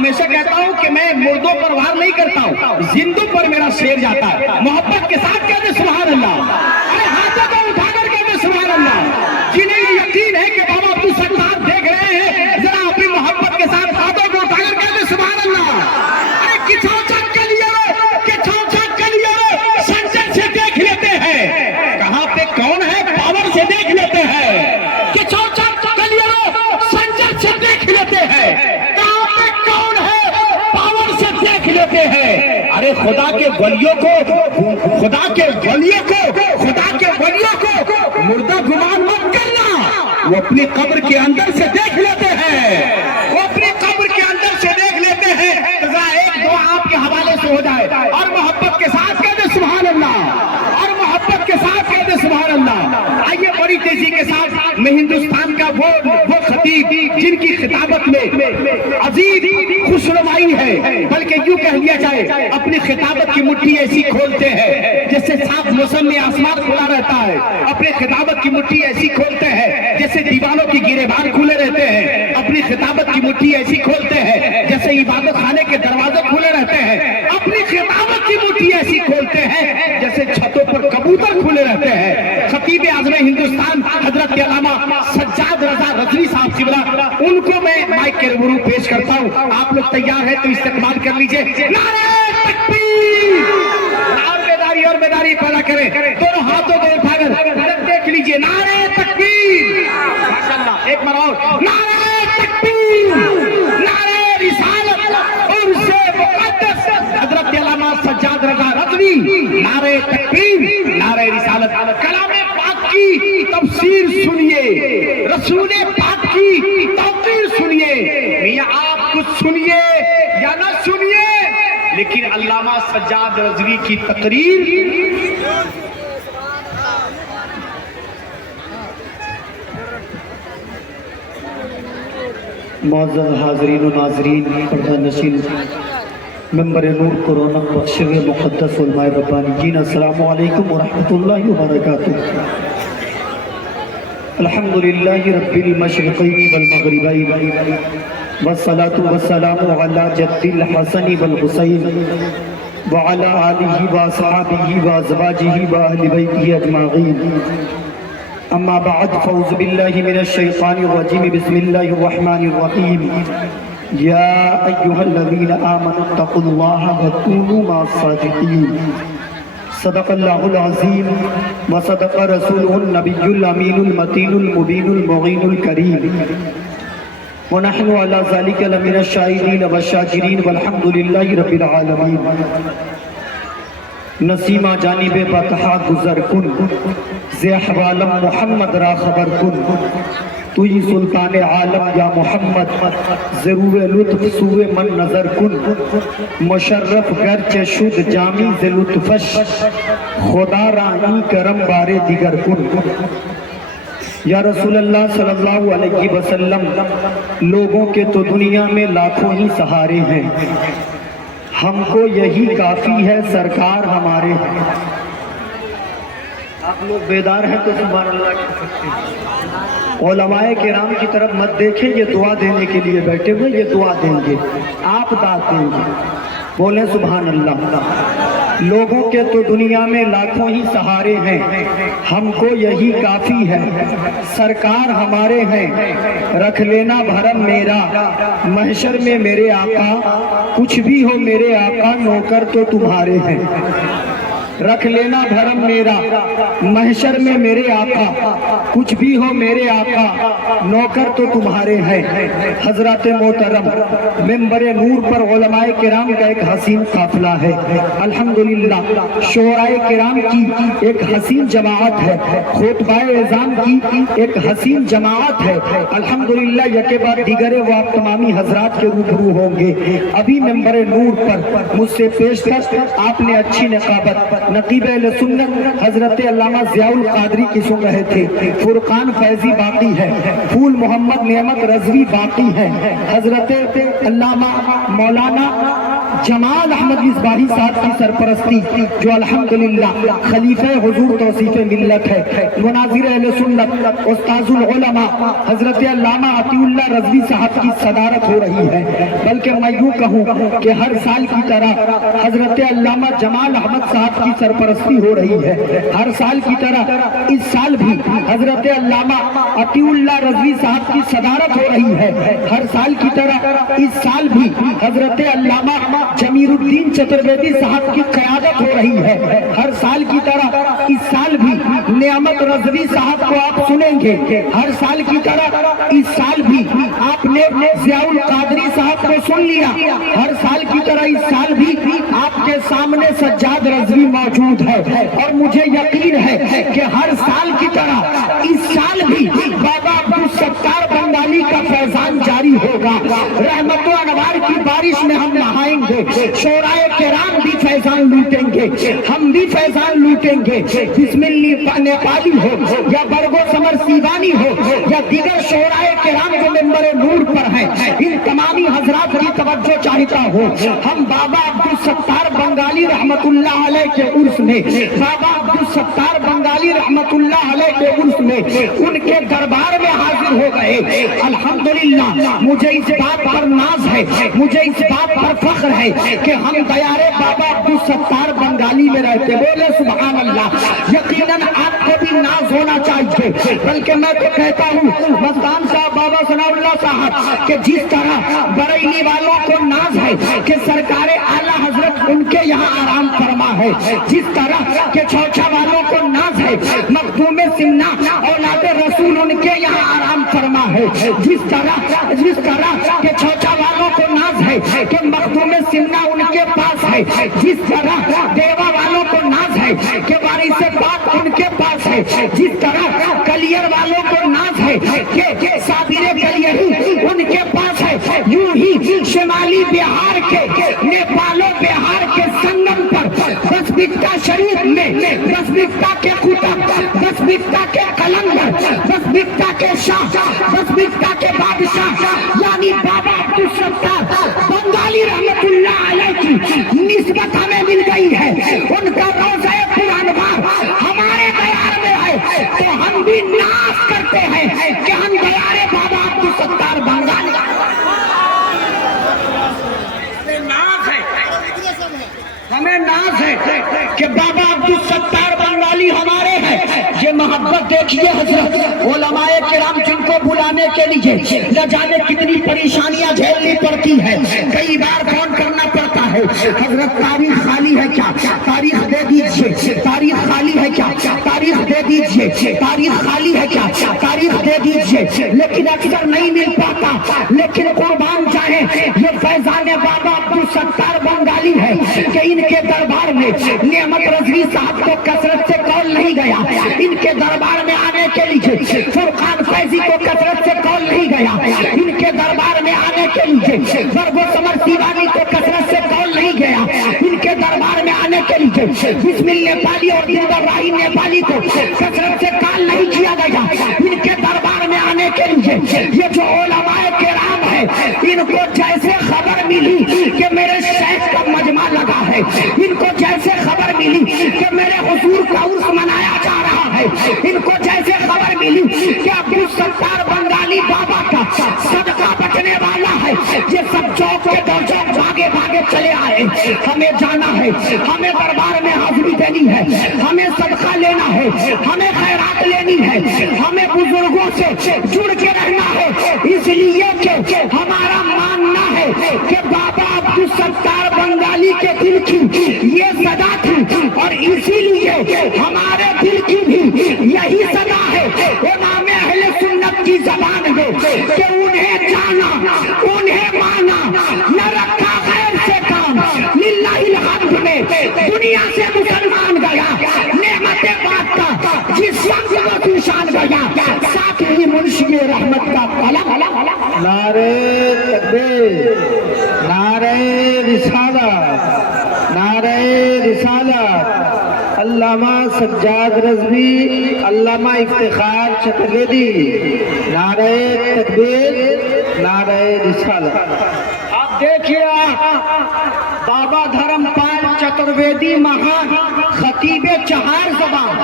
ہمیشہ کہتا ہوں کہ میں مردوں پر وار نہیں کرتا ہوں، زندوں پر میرا شیر جاتا ہے۔ محبت کے ساتھ کہتے سبحان اللہ، ارے ہاتھوں کو اٹھا کر کہتے سبحان اللہ۔ جنہیں یہ یقین ہے کہ بابا عبد الستار دیکھ رہے ہیں، ذرا اپنی محبت کے ساتھ ہاتھوں کو اٹھا کر کہتے سبحان اللہ۔ ارے کچھو چک کے لیے سنجر سے دیکھ لیتے ہیں، کہاں پہ کون ہے پاور سے دیکھ لیتے ہیں، کچھو چک کے لیے سنجر سے دیکھ لیتے ہیں، کہاں پہ کون ہے پاور سے دیکھ لیتے ہیں۔ ارے خدا کے ولیوں کو مردہ گمان مت کرنا، وہ اپنی قبر کے اندر سے دیکھ لیتے ہیں، ذرا ایک دعا آپ کے حوالے سے ہو جائے اور محبت کے ساتھ کہتے سبحان اللہ، آئیے بڑی تیزی کے ساتھ میں ہندوستان کا وہ خطیب جن کی خطابت میں عظیم خوشنمائی ہے، بلکہ یوں کہہ لیا جائے اپنی خطابت کی مٹھی ایسی کھولتے ہیں جیسے صاف موسم میں آسمان کھلا رہتا ہے، اپنی خطابت کی مٹھی ایسی کھولتے ہیں جیسے دیواروں کی گریبان کھلے رہتے ہیں، اپنی خطابت کی مٹھی ایسی کھولتے ہیں جیسے عبادت خانے کے دروازے کھلے رہتے ہیں، اپنی خطابت کی مٹھی ایسی کھولتے ہیں جیسے چھتوں پر کبوتر کھلے رہتے ہیں۔ خطیب اعظم ہندوستان حضرت علامہ سجاد رضا رضوی صاحب قبلہ، ان کو میں مائک کے روبرو پیش کرتا ہوں، آپ لوگ تیار ہیں تو استقبال کر لیجئے۔ نعرہ تکبیر، اور بیداری پیدا کریں، دونوں ہاتھوں کو اٹھا کر دیکھ لیجئے، نعرہ تکبیر، ماشاءاللہ ایک بار اور، نعرہ تکبیر، نعرہ رسالت، عرص مقدس حضرت علامہ سجاد رضا رضوی، نعرہ تکبیر، نعرہ رسالت۔ کلام پاک کی تفسیر سنیے، رسول پاک کی توقیر سنیے، میاں آپ کچھ سنیے یا نہ سنیے، لیکن علامہ سجاد رضوی کی تقریر معزز حاضرین و ناظرین، پردہ نشین ممبر نور کو رونق بخشے ہوئے مقدس علماء ربانیین، السلام علیکم ورحمۃ اللہ وبرکاتہ۔ الحمدللہ رب المشرقین والمغربین، والصلاة والسلام علی جد الحسن والحسین، وعلی آلہ واصحابہ وازواجہ واہل بیتہ اجمعین، اما بعد فاعوذ باللہ من الشیطان الرجیم، بسم اللہ الرحمن الرحیم، یا ایہا الذین آمنوا اتقوا اللہ وکونوا مع الصادقین، صدق اللہ العظیم وصدق رسولہ النبی الامین المتین المبین المعین الکریم، ونحن على ذلك لمن الشاہدین والشاکرین والحمد للہ رب العالمین۔ نسیمہ جانب بطحا گزر کن، زی احوالم محمد را خبر کن، توی سلطان عالم یا محمد، ضرور لطف سوئے من نظر کن، مشرف گرچہ شد جامی ز لطفش، خدا راہی کرم بارے دیگر کن۔ یا رسول اللہ صلی اللہ علیہ وسلم، لوگوں کے تو دنیا میں لاکھوں ہی سہارے ہیں، ہم کو یہی کافی ہے، سرکار ہمارے ہیں۔ آپ لوگ بیدار ہیں تو سبحان اللہ کہہ سکتے ہیں۔ علماء کرام کی طرف مت دیکھیں، یہ دعا دینے کے لیے بیٹھے ہوئے، یہ دعا دیں گے، آپ دعا دیں گے، بولیں سبحان اللہ۔ لوگوں کے تو دنیا میں لاکھوں ہی سہارے ہیں، ہم کو یہی کافی ہے، سرکار ہمارے ہیں، رکھ لینا بھرم میرا، محشر میں میرے آقا، کچھ بھی ہو میرے آقا، نوکر تو تمہارے ہیں۔ رکھ لینا بھرم میرا، محشر میں میرے آقا، کچھ بھی ہو میرے آقا، نوکر تو تمہارے ہیں۔ حضرات محترم، ممبر نور پر علماء کرام کا ایک حسین قافلہ ہے، الحمدللہ شعراء کرام کی ایک حسین جماعت ہے، خطبہ اعظام کی ایک حسین جماعت ہے، الحمدللہ یکے بعد دیگر وہ آپ تمامی حضرات کے روبرو ہوں گے۔ ابھی ممبر نور پر مجھ سے پیش کر آپ نے اچھی نقابت نقیب اہل سنت حضرت علامہ ضیاء القادری کی سن رہے تھے. فرقان فیضی باقی ہے, پھول محمد نعمت رضوی باقی ہے, حضرت علامہ مولانا جمال احمد مصباحی صاحب کی سرپرستی جو الحمدللہ خلیفہ حضور توصیف ملت ہے. مناظر اہل سنت استاذ العلماء حضرت علامہ عطی اللہ رضوی صاحب کی صدارت ہو رہی ہے. بلکہ میں یوں کہوں کہ ہر سال کی طرح حضرت علامہ جمال احمد صاحب کی سرپرستی ہو رہی ہے. ہر سال کی طرح اس سال بھی حضرت علامہ عطی اللہ رضوی صاحب کی صدارت ہو رہی ہے. ہر سال کی طرح اس سال بھی حضرت علامہ جمیل الدین چترویدی صاحب کی قیادت ہو رہی ہے. ہر سال کی طرح اس سال بھی نعمت رضوی صاحب کو آپ سنیں گے. ہر سال کی طرح اس سال بھی آپ نے ضیاء القادری صاحب کو سن لیا. ہر سال کی طرح اس سال بھی آپ کے سامنے سجاد رضوی موجود ہے, اور مجھے یقین ہے کہ ہر سال کی طرح اس سال بھی بابا عبدالستار بنگالی کا فیضان جاری ہوگا. رحمت و انوار کی بارش میں ہم نہائیں گے, شورائے کرام بھی فیضان لوٹیں گے, ہم بھی فیضان لوٹیں گے. بسم اللہ نیپالی ہو یا برگو سمر سیوانی ہو یا دیگر شورائے کرام جو ممبر نور پر ہیں, ان تمامی حضرات کی توجہ چاہتا ہوں. ہم بابا عبدالستار بنگالی رحمت اللہ علیہ کے عرس میں, بابا عبدالستار بنگالی رحمت اللہ علیہ کے عرس میں ان کے دربار میں حاضر ہو گئے. الحمدللہ مجھے اس بات پر ناز ہے, مجھے اس بات پر فخر ہے کہ ہم دیارے بابا عبدالستار بنگالی میں رہتے. بولے سبحان اللہ. یقیناً آپ کو بھی ناز ہونا چاہیے, بلکہ میں تو کہتا ہوں مستان صاحب بابا ثناء اللہ صاحب کہ جس طرح بریلی والوں کو ناز ہے کہ سرکار اعلیٰ حضرت ان کے یہاں آرام فرما ہے, جس طرح کہ چوچا والوں کو ناز ہے مخدوم سمنا اولاد رسول ان کے یہاں آرام فرما ہے, جس طرح کہ چوچا والوں کو ناز ہے کہ مخدوم سمنا ان کے پاس ہے, جس طرح دیوا والوں کو ناز ہے کہ وارث پاک ان کے پاس ہے, جس طرح کلیر والوں کو ناز ہے کہ صابر کلیری ان کے پاس ہے. یوں ہی شمالی بہار کے نیپال و بہار کے سنگم پر بسبکتا شریف میں بسبکتا کے قطب, بسبکتا کے قلندر, بسبکتا کے شاہ, بسبکتا کے بادشاہ یعنی بابا عبدالستار بنگالی رحمت اللہ علیہ کی نسبت ہمیں مل گئی ہے. ان کا روضہ پرانوار ہمارے دیار میں ہے تو ہم بھی ناز کرتے ہیں کہ ہم دیار بابا عبدالستار بنگالی. ہمیں ناز ہے کہ بابا عبدالستار بنگالی ہمارے ہیں. یہ محبت دیکھیے حضرت علماء کرام جن کو بلانے کے لیے نہ جانے کتنی پریشانیاں جھیلنی پڑتی ہے, کئی بار فون کرنا پڑتا ہے. حضرت تاریخ خالی ہے کیا, تاریخ دے دیجئے, تاریخ خالی ہے کیا, تاریخ دے دیجئے, تاریخ خالی ہے کیا, تاریخ دے دیجئے. لیکن اکثر نہیں مل پاتا. لیکن قربان جائیں یہ فیضان بابا عبدالستار بنگالی ہے کہ ان کے دربار میں نعمت رضوی صاحب کو کثرت سے کال نہیں گیا, ان کے دربار میں آنے کے لیے فرقان فیضی کو کثرت سے کال نہیں گیا, ان کے دربار میں آنے کے لیے برگو سمر سیوانی کو کثرت سے کال نہیں گیا, ان کے دربار میں آنے کے لیے بسم اللہ نیپالی اور دیندر راہی نیپالی کو کثرت سے کال نہیں کیا گیا. ان کے دربار میں آنے کے لیے یہ جو علماء کرام ہے ان کو جیسے خبر ملی کہ میرے شیخ کا مجمع لگا ہے, ان کو جیسے خبر ملی کہ میرے حضور کا عرس منایا جا رہا ہے, ان کو جیسے خبر ملی کہ عبدالستار بنگالی بابا کا صدقہ بچنے والا ہے, یہ سب چوک کے دو چوک بھاگے بھاگے چلے آئے. ہمیں جانا ہے, ہمیں دربار میں حاضری دینی ہے, ہمیں صدقہ لینا ہے, ہمیں خیرات لینی ہے, ہمیں بزرگوں سے جڑ کے رہنا ہے. اس لیے کہ ہمارا ماننا ہے کہ بابا عبدالستار بنگالی کے دل کی یہ صدا تھی اور اسی لیے ہمارے دل کی بھی یہی صدا ہے امام اہل سنت کی زبان میں کہ انہیں جانا, انہیں مانا, نہ رکھا غیر سے کام. للہ الحمد میں دنیا سے مسلمان گیا, نعمت پاک کا جس وقت وہ نشان گیا, ساتھ ہی منشی رحمت کا قلم. نعرہ تکبیر, نعرہ رسالت, نعرہ رسالت. علامہ سجاد رضوی، علامہ افتخار چترویدی، نعرہ تکبیر، نعرہ رسالت۔ آپ دیکھیے بابا دھرم پال چترویدی مہان خطیب چہار زبان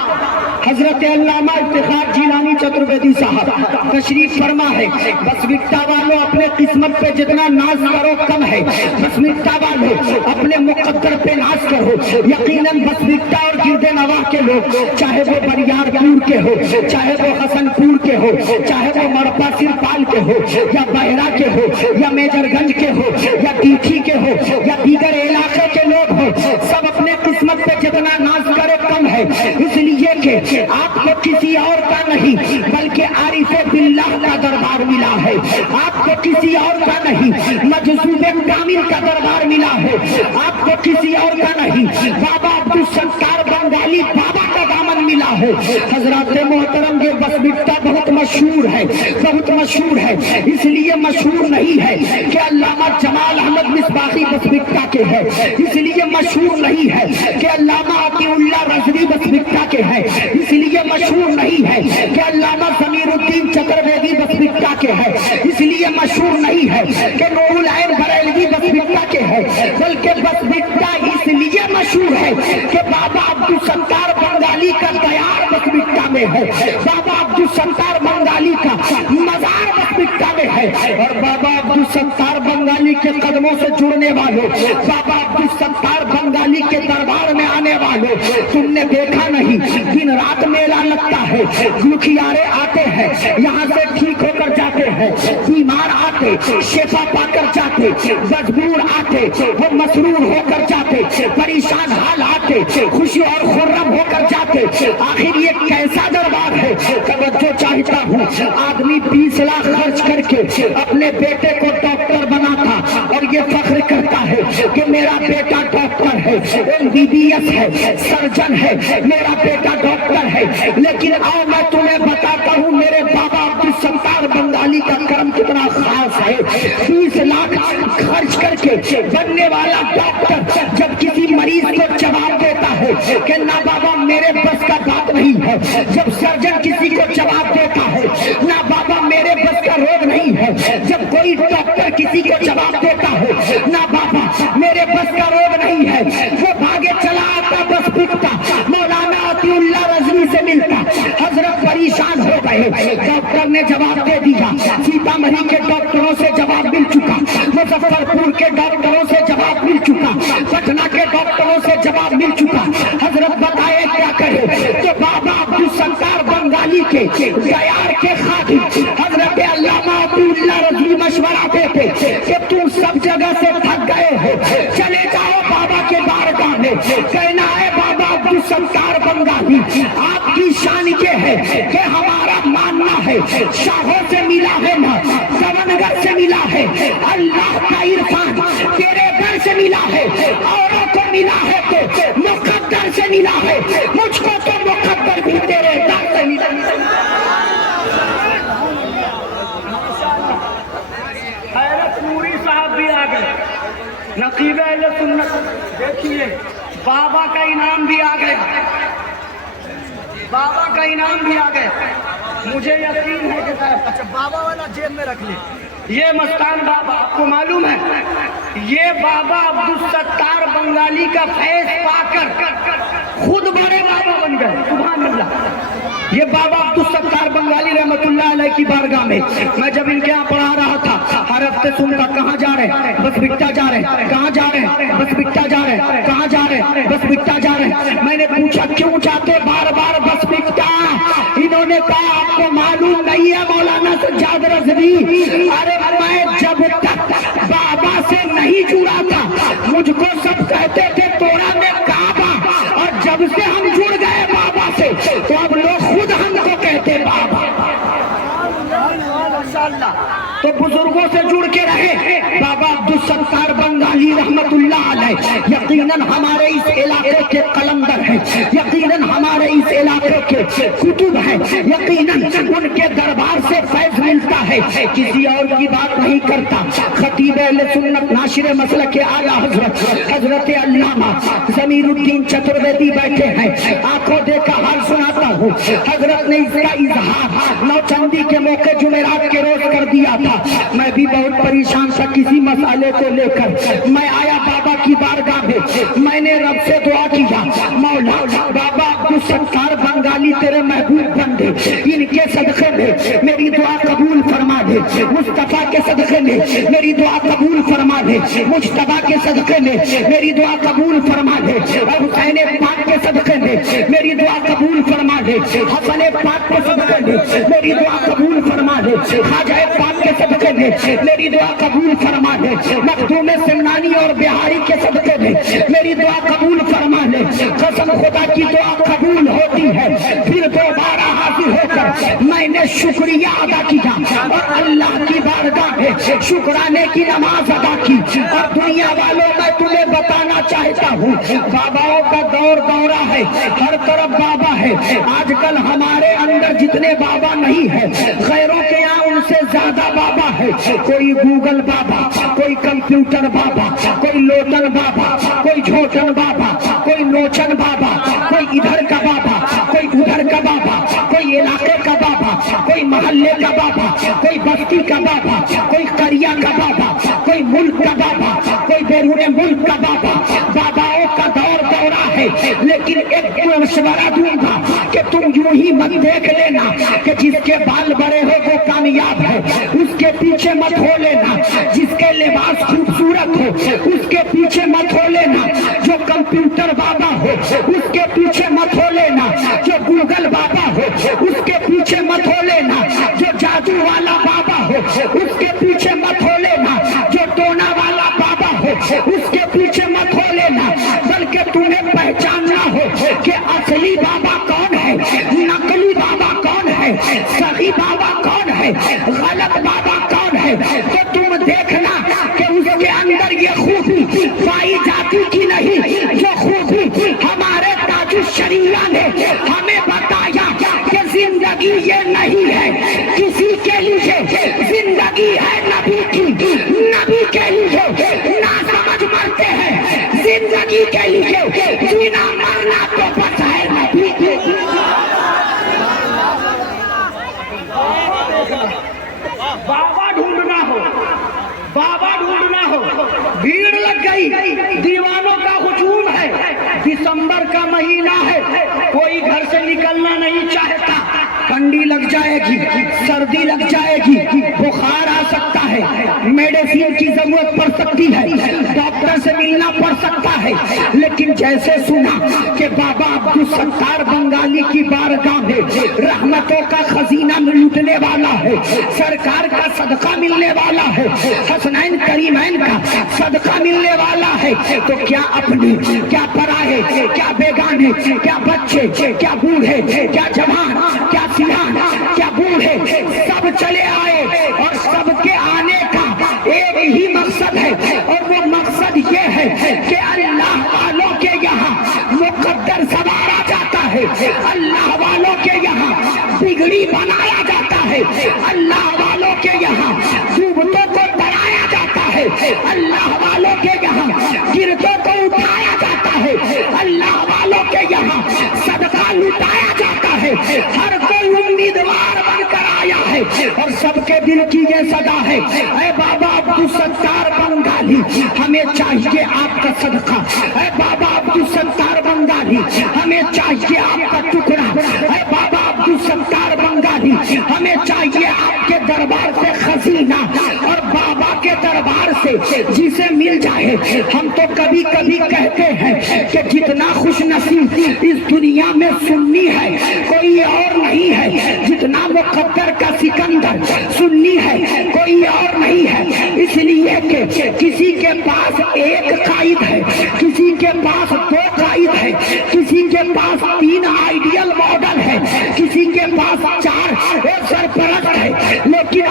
حضرت علامہ افتخار جیلانی چترویدی صاحب تشریف فرما ہے۔ بس مٹا والوں اپنے قسمت پہ جتنا ناز کرو کم ہے، بس مٹا والوں اپنے مقدر پہ ناز کرو۔ یقیناً بس مٹا اور گرد نواح کے لوگ، چاہے وہ بریار پور کے ہو، چاہے وہ حسن پور کے ہو، چاہے وہ مڑپا سرپال کے ہو، یا بہرا کے ہو، یا میجر گنج کے ہو، یا ٹیٹھی کے ہو، یا دیگر علاقے کے لوگ ہو، سب اپنے قسمت پہ جتنا ناز کرے کم ہے، اس لیے کہ آپ کو کسی اور کا نہیں بلکہ عارف باللہ کا دربار ملا ہے۔ آپ کو کسی اور کا نہیں مجذوب کامل کا دربار ملا ہے۔ آپ کو کسی اور کا نہیں بابا عبدالستار بنگالی بابا کا دامن ملا ہے۔ حضرات محترم، یہ بس مٹا بہت مشہور ہے، بہت مشہور ہے۔ اس لیے مشہور نہیں ہے کہ علامہ جمال احمد مصباحی بس مٹا کے ہے، اس لیے مشہور نہیں ہے کہ علامہ عطیہ اللہ رضوی بس مٹا کے ہے، اس لیے مشہور نہیں ہے کہ علامہ ضمیر الدین چترویدی بس مٹا کے ہے، اس لیے مشہور نہیں ہے کہ نور العین بریلوی بس مٹا کے ہے، بلکہ بس مٹا اس لیے مشہور ہے کہ بابا عبدالستار بنگالی کا دیار بس مٹا میں ہے، بابا عبدالستار بنگالی کا مزار بس مٹا میں ہے، اور بابا عبدالستار بنگالی کے قدموں سے جڑنے والوں، بابا عبدالستار بنگالی کے دربار میں آنے والوں، تم نے دیکھا نہیں دن رات میلہ لگتا ہے، دکھیارے آتے ہیں یہاں سے ٹھیک ہو کر جاتے ہیں، بیمار آتے شفا پا کر جاتے، مجبور آتے وہ مسرور ہو کر جاتے، پریشان حال آتے خوشی اور خرم ہو کر جاتے۔ آخر یہ کیسا دربار ہے؟ توجہ چاہتا ہوں، آدمی 20 لاکھ خرچ کر کے اپنے بیٹے کو ڈاکٹر بناتا اور یہ فخر کرتا ہے کہ میرا بیٹا ڈاکٹر ہے، MBBS ہے، سرجن ہے، میرا بیٹا ڈاکٹر ہے۔ لیکن آؤ میں تمہیں بتاتا ہوں میرے بابا عبدالستار بنگالی کا کرم کتنا خاص ہے۔ 20 لاکھ خرچ کر کے بننے والا ڈاکٹر جب کسی مریض کو جواب دیتا ہے کہ نہ بابا میرے بس کا بات نہیں ہے، جب سرجن کسی کو جواب دیتا ہے نہ بابا میرے بس کا روگ نہیں ہے، جب کوئی ڈاکٹر کسی کو جواب دیتا ہے نہ بابا میرے بس کا روگ نہیں ہے، وہ بھاگے چلا آتا بس بکتا مولانا عطیہ اللہ رضوی سے ملتا۔ حضرت پریشان ہو گئے، ڈاکٹر نے جواب دے دیا، سیتامڑھی کے ڈاکٹروں سے جواب مل چکا، مظفر پور کے ڈاکٹروں سے جواب مل چکا، پٹنہ کے ڈاکٹروں سے جواب مل چکا۔ حضرت بتائے کیا کرے تو بابا عبدالستار بنگالی کے دیار کے خادم حضرت علامہ عطیہ اللہ رضوی مشورہ دیتے کہ تم سب جگہ سے تھک گئے ہو، چلے جاؤ بابا کے بارگاہ میں۔ کہنا ہے بابا عبدالستار بنگالی آپ کی شان یہ ہے کہ ہمارا ماننا ہے شاہوں سے ملا ہے نہ سونگر سے ملا ہے، اللہ کا عرفان تیرے در سے ملا ہے، اوروں کو ملا ہے تو مقدر سے ملا ہے، مجھ کو تو مقدر بھی تیرے در سے ملا ہے۔ حیرت نوری صاحب بھی آ گئے، نقیب اہل سنت، دیکھیے بابا کا انعام بھی آ گیا، بابا کا انعام بھی آ گیا۔ مجھے یقین ہے کہ اچھا بابا والا جیب میں رکھ لیں۔ یہ مستان بابا آپ کو معلوم ہے یہ بابا عبدالستار بنگالی کا فیض پا کر خود بڑے بابا بن گئے، سبحان اللہ۔ یہ بابا عبدالستار بنگالی رحمت اللہ علیہ کی بارگاہ میں میں جب ان کے یہاں پڑھا رہا تھا ہر ہفتے سنتا کہاں جا رہے ہیں بس بٹا جا رہے ہیں، کہاں جا رہے ہیں بس بٹا جا رہے ہیں، کہاں جا رہے ہیں بس بٹا جا رہے ہیں۔ میں نے پوچھا کیوں جاتے بار بار بس بٹا؟ انہوں نے کہا آپ کو معلوم نہیں ہے مولانا سجاد رضوی، ارے میں جب تک بابا سے نہیں جڑا تھا مجھ کو سب کہتے تھے توڑا میں کعبہ، اور جب سے ہم جڑ گئے بابا سے تو اب لوگ خود ہم کو کہتے بابا۔ تو بزرگوں سے جڑ کے رہے، بابا عبدالستار ستار بنگالی رحمت اللہ علیہ یقیناً ہمارے اس علاقے کے قلندر ہیں، یقیناً ہمارے اس علاقے کے کتب ہیں، یقیناً ان کے دربار سے فیض ملتا ہے، کسی اور کی بات نہیں کرتا۔ خطیب اہل سنت ناشر مسلک اعلیٰ حضرت علامہ ضمیر الدین چترویدی بیٹھے ہیں، آنکھوں دیکھا حال سناتا ہوں۔ حضرت نے اس کا اظہار نوچندی کے موقع جمعرات کے روز کر دیا تھا۔ میں بھی بہت پریشان تھا کسی مسئلے کو لے کر، میں آیا بابا کی بارگاہ میں، میں نے رب سے دعا کیا، مولا بابا عبدالستار بنگالی تیرے محبوب بندے، ان کے صدقے میں میری دعا قبول فرما دے، مصطفیٰ کے صدقے میں میری دعا قبول فرما دے، مجتبیٰ کے صدقے میں میری دعا قبول فرما دے، اور حسین پاک کے صدقے میں میری دعا قبول فرما دے، حسن پاک کے صدقے میں میری دعا قبول فرما دے، خواجہ پاک کے صدقے میں میری دعا قبول فرما دے، مخدوم سمنانی اور بہاری کے صدقے میں میری دعا قبول فرما دے۔ قسم خدا کی دعا قبول ہوتی ہے، پھر دوبارہ حاضر ہو کر میں نے شکریہ ادا کیا اور اللہ کی بارگاہ میں شکرانے کی نماز ادا کی۔ اور دنیا والوں میں تمہیں بتانا چاہتا ہوں، باباؤں کا دور دورہ ہے، ہر طرف بابا ہے۔ آج کل ہمارے اندر جتنے بابا نہیں ہے، غیروں کے یہاں ان سے زیادہ بابا ہے۔ کوئی گوگل بابا، کوئی کمپیوٹر بابا، کوئی لوٹن بابا، کوئی جھوٹن بابا، کوئی نوچن بابا، کوئی ادھر کا بابا، کوئی ادھر کا بابا، کوئی علاقے کا بابا، کوئی محلے کا بابا، کوئی بستی کا بابا، کوئی قریہ کا بابا، کوئی ملک کا بابا، کوئی بیرون ملک کا بابا۔ باباؤں کا دور دورہ ہے، لیکن ایک مشورہ دوں گا کہ تم یوں ہی مت دیکھ لینا کہ جس کے بال بڑے ہو وہ کامیاب ہے، اس کے پیچھے مت ہو لینا۔ جس کے لباس خوبصورت ہو اس کے پیچھے مت ہو لینا۔ جو کمپیوٹر بابا ہو اس کے پیچھے مت ہو لینا۔ جو گوگل بابا ہو اس کے پیچھے مت ہو لینا۔ جو جادو والا بابا ہو اس کے پیچھے مت ہو لینا۔ جو ٹونا والا بابا ہو اس کے پیچھے مت ہو لینا، بلکہ تمہیں پہچاننا ہو کہ اصلی بابا کون ہے، نقلی بابا کون ہے، صحیح بابا کون ہے، غلط بابا کون ہے۔ تو تم دیکھنا کہ اس کے اندر یہ خوبی پائی جاتی کی نہیں، جو خوبی ہمارے تاج الشریعہ نے ہمیں بتایا کہ زندگی یہ نہیں ہے کسی کے لیے، زندگی ہے نبی کی، نبی کے لیے نہ سمجھ مرتے ہیں، زندگی کے لیے جینا مرنا تو بس ہے نبی کی۔ بابا ڈھونڈنا ہو، بابا ڈھونڈنا ہو، بھیڑ لگ گئی، دیوانوں کا ہجوم ہے، دسمبر کا مہینہ ہے، کوئی گھر سے نکلنا نہیں چاہتا، ٹھنڈی لگ جائے گی، سردی لگ جائے گی، بخار آ سکتا ہے، میڈیسین کی ضرورت پڑ سکتی ہے، ڈاکٹر سے ملنا پڑ سکتا ہے۔ لیکن جیسے سنا کہ بابا عبدالستار بنگالی کی بارگاہ میں رحمتوں کا خزینہ لوٹنے والا ہے، سرکار کا صدقہ ملنے والا ہے، حسنین کریمین کا صدقہ ملنے والا ہے، تو کیا اپنے، کیا پرائے، کیا بیگانے، کیا بچے، کیا بوڑھے، کیا جوان، کیا سیان، کیا بوڑھے، سب چلے آئے، اور سب کے آنے کا ایک ہی مقصد ہے، اور وہ مقصد یہ ہے کہ اللہ والوں کے یہاں مقدر سوارا جاتا ہے، اللہ والوں کے یہاں بگڑی بنایا جاتا ہے، اللہ والوں کے یہاں ڈوبتوں کو ترایا جاتا ہے، اللہ والوں کے یہاں گردوں کو اٹھایا جاتا ہے، اللہ والوں کے یہاں صدقہ لٹایا جاتا ہے، ہر کوئی امیدوار بن کر آیا ہے، اور سب کے دل کی یہ صدا ہے، اے بابا عبدالستار بنگالی ہمیں چاہیے آپ کا صدقہ، اے بابا عبدالستار بنگالی ہمیں چاہیے آپ کا ٹکڑا، اے بابا عبدالستار بنگالی ہمیں چاہیے آپ کے دربار سے خزینہ، اور بابا کے دربار سے جسے مل جائے۔ ہم تو کبھی کبھی کہتے ہیں کہ جتنا خوش نصیب اس دنیا میں سنی ہے کوئی اور نہیں ہے، جتنا مقدر کا سکندر سنی ہے کوئی اور نہیں ہے، اس لیے کہ کسی کے پاس ایک قائد ہے، کسی کے پاس دو قائد ہے، کسی کے پاس 3 آئیڈیل ماڈل ہے، کسی کے پاس 4 سرپرست ہے، لیکن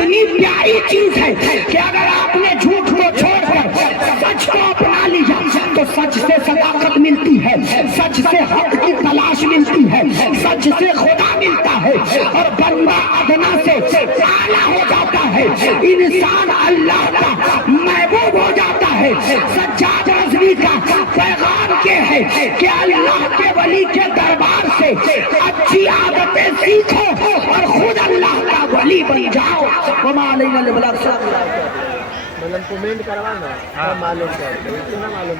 اتنی پیاری چیز ہے کہ اگر آپ نے جھوٹ کو چھوڑ کر سچ کو اپنا لیا تو سچ سے صداقت ملتی ہے، سچ سے حق کی تلاش ملتی ہے، سچ سے خدا ملتا ہے، اور بندہ ادنا سے اعلیٰ ہو جاتا ہے، انسان اللہ کا محبوب ہو جاتا ہے۔ سجاد رضوی کا پیغام یہ ہے کہ اللہ کے ولی کے دربار سے اچھی عادتیں سیکھو اور خود اللہ کا ولی بن جاؤ۔ وما علینا الا البلاغ۔ معلوم کمنٹ کروانا معلوم کیا